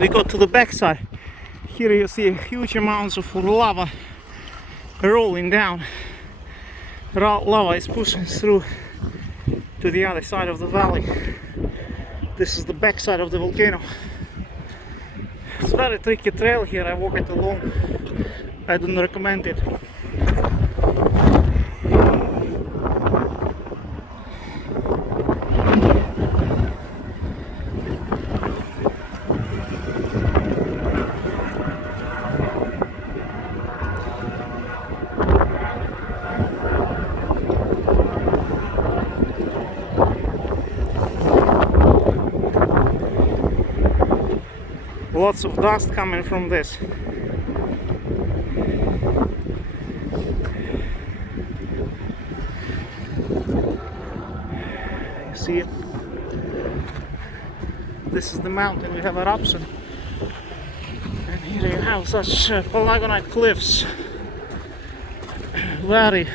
we got to the backside. Here you see huge amounts of lava rolling down. Lava is pushing through to the other side of the valley. This is the backside of the volcano. It's a very tricky trail here. I walk it alone. I don't recommend it. Lots of dust coming from this. You see it? This is the mountain. We have eruption. And here you have such polygonite cliffs. Very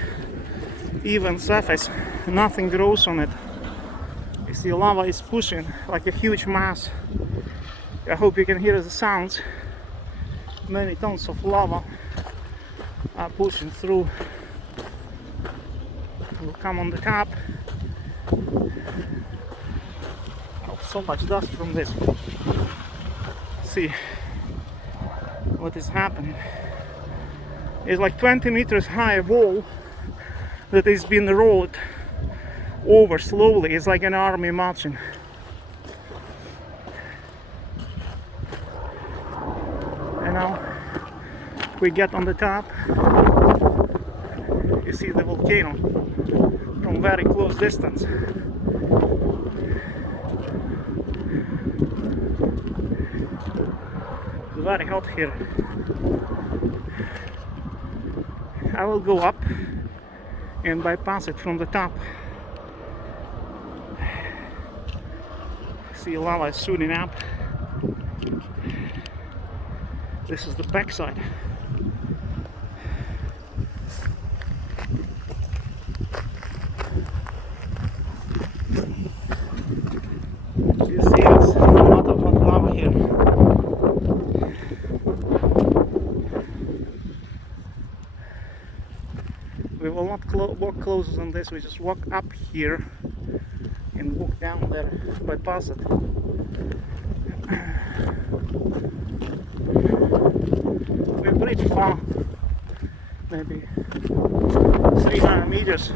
even surface. Nothing grows on it. You see lava is pushing like a huge mass. I hope you can hear the sounds. Many tons of lava are pushing through. We'll come on the top. Oh, so much dust from this. See what is happening. It's like 20 meters high wall that is being rolled over slowly. It's like an army marching. And now we get on the top. You see the volcano from very close distance. It's very hot here. I will go up and bypass it from the top. See, lava is shooting up. This is the backside. You see, it's a lot of hot lava here. We will not walk closer than this. We just walk up here and walk down there, bypass it. We're pretty far, maybe 300 meters.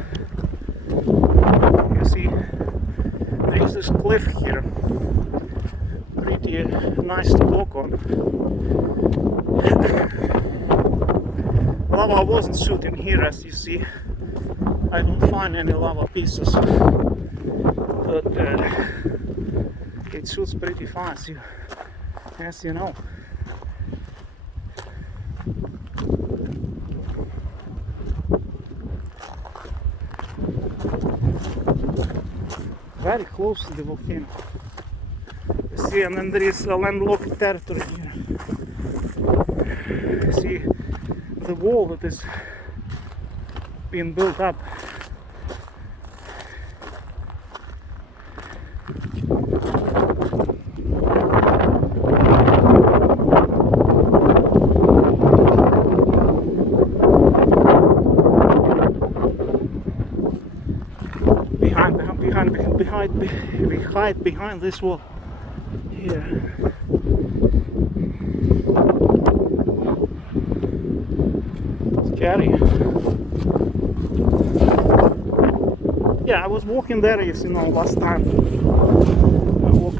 You see, there is this cliff here, pretty nice to walk on. Lava wasn't shooting here, as you see. I don't find any lava pieces, but it shoots pretty fast, as you know. Very close to the volcano. You see, and then there is a landlocked territory here. You see the wall that is being built up. We hide behind this wall here. Scary. Yeah, I was walking there, you know, last time. I walked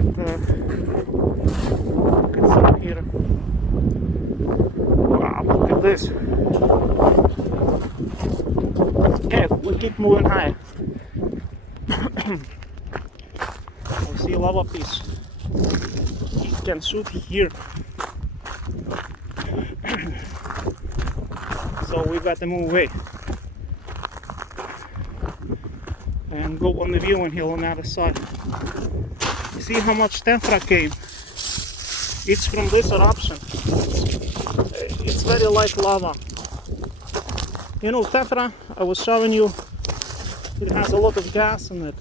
some here. Wow, look at this. Okay, we'll keep moving higher. We see a lava piece. It can shoot here. So we gotta move away and go on the viewing hill on the other side. You see how much tephra came? It's from this eruption. It's very light lava. You know, tephra, I was showing you, it has a lot of gas in it.